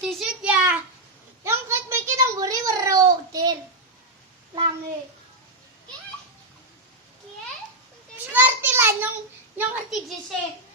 disit ya. Yang kat bikin ang buri werotir. Langi. Ngerti lah nyong ngerti disit.